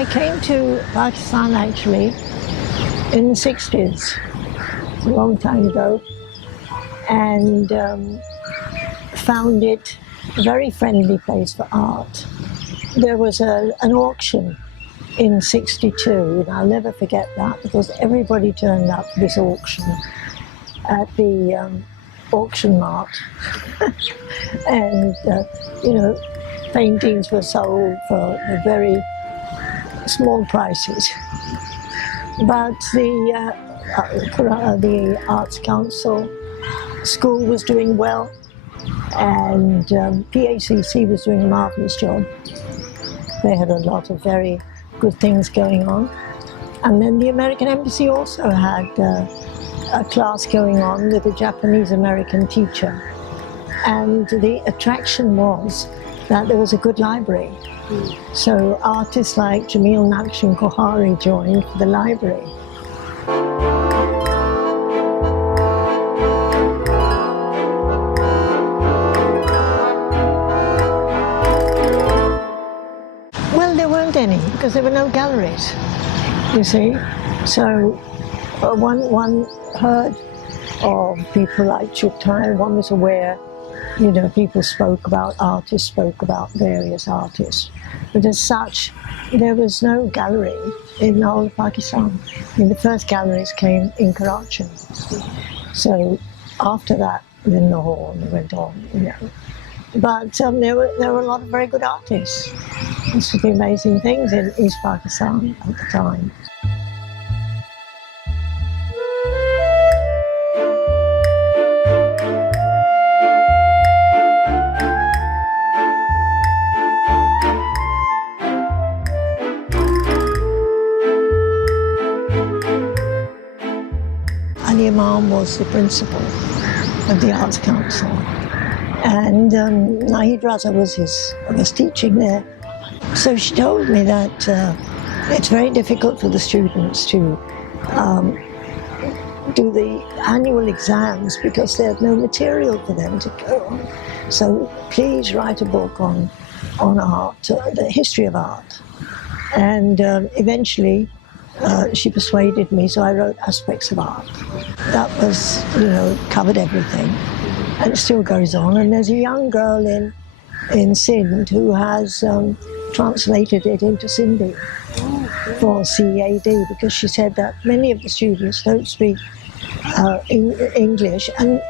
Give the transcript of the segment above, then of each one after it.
I came to Pakistan actually in the 60s, a long time ago, and found it a very friendly place for art. There was an auction in '62, and I'll never forget that because everybody turned up for this auction at the auction mart. And, you know, paintings were sold for very small prices. But the Arts Council school was doing well, and PACC was doing a marvellous job. They had a lot of very good things going on. And then the American Embassy also had a class going on with a Japanese-American teacher. And the attraction was that there was a good library. So artists like Jamil Naqsh and Kohari joined the library. Well, there weren't any because there were no galleries, you see. So one heard of people like Chuktai, one was aware, you know, people spoke about artists, spoke about various artists. But as such, there was no gallery in all of Pakistan. I mean, the first galleries came in Karachi. So after that, then Lahore, and they went on, you know. But there were a lot of very good artists. This was the amazing things in East Pakistan at the time. Ali Imam was the principal of the Arts Council, and Nahid Raza was teaching there. So she told me that it's very difficult for the students to do the annual exams because there's no material for them to go on. So please write a book on art, the history of art. And eventually she persuaded me, so I wrote Aspects of Art. That was, you know, covered everything, and it still goes on. And there's a young girl in Sindh who has translated it into Sindhi for CAD, because she said that many of the students don't speak English, and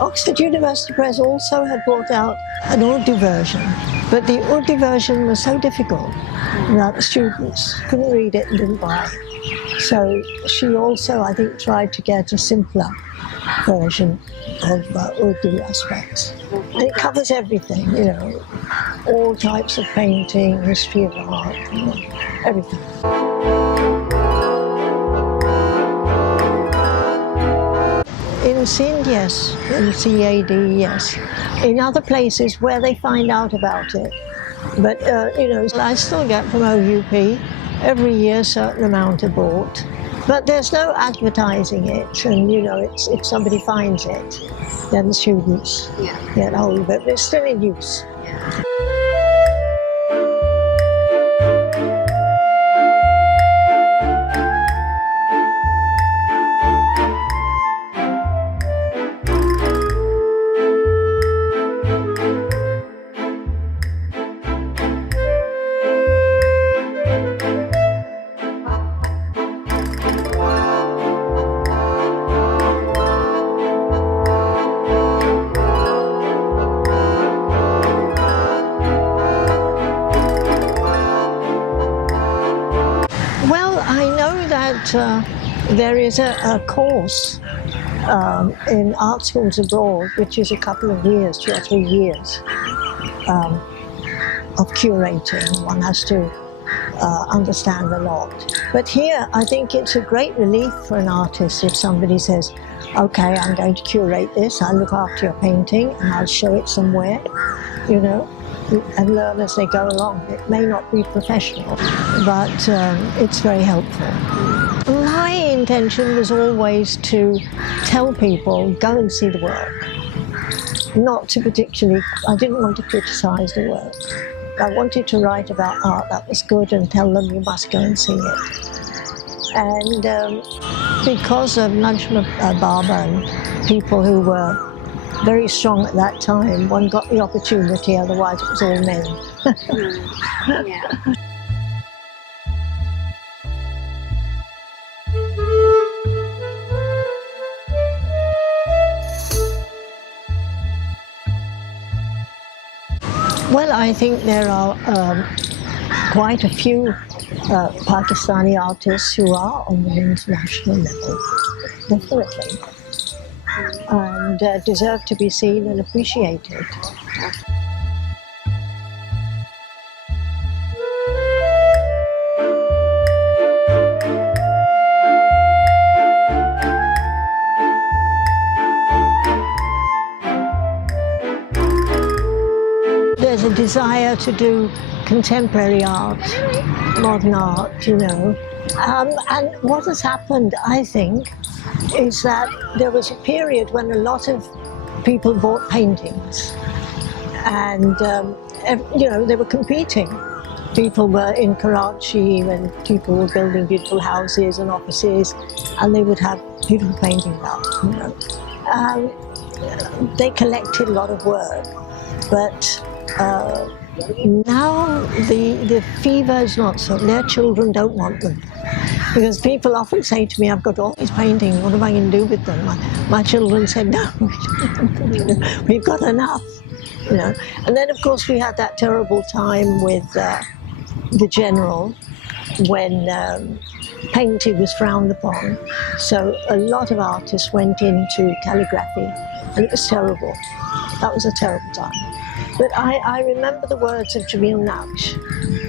Oxford University Press also had brought out an Urdu version, but the Urdu version was so difficult that the students couldn't read it and didn't buy it. So she also, I think, tried to get a simpler version of Urdu aspects. And it covers everything, you know, all types of painting, history of art, you know, everything. In Sindh, yes. In CAD, yes. In other places where they find out about it. But, you know, I still get from OUP every year a certain amount are bought. But there's no advertising it, and, you know, if somebody finds it, then the students get hold of it. But it's still in use. There is a course in art schools abroad, which is a couple of years, 2 or 3 years, of curating. One has to understand a lot. But here, I think it's a great relief for an artist if somebody says, okay, I'm going to curate this, I'll look after your painting, and I'll show it somewhere, you know, and learn as they go along. It may not be professional, but it's very helpful. My intention was always to tell people, go and see the work. Not to particularly, I didn't want to criticize the work, I wanted to write about art that was good and tell them you must go and see it. And because of Najma Baba and people who were very strong at that time, one got the opportunity, otherwise it was all men. Yeah. Well, I think there are quite a few Pakistani artists who are on the international level, definitely, and deserve to be seen and appreciated. There's a desire to do contemporary art, modern art, you know. And what has happened, I think, is that there was a period when a lot of people bought paintings. And, you know, they were competing. People were in Karachi when people were building beautiful houses and offices, and they would have beautiful paintings out, you know. They collected a lot of work, but now the fever is not so. Their children don't want them. Because people often say to me, I've got all these paintings, what am I going to do with them? My children said, no, we've got enough. You know. And then, of course, we had that terrible time with the general, when painting was frowned upon. So a lot of artists went into calligraphy, and it was terrible. That was a terrible time. But I remember the words of Jamil Naqsh.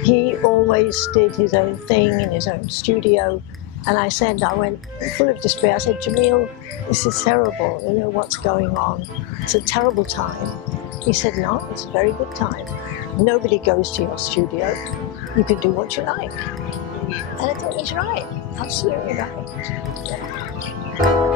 He always did his own thing in his own studio. And I went full of despair. I said, Jamil, this is terrible. You know what's going on. It's a terrible time. He said, no, it's a very good time. Nobody goes to your studio. You can do what you like. And I thought, he's right. Absolutely right. Yeah.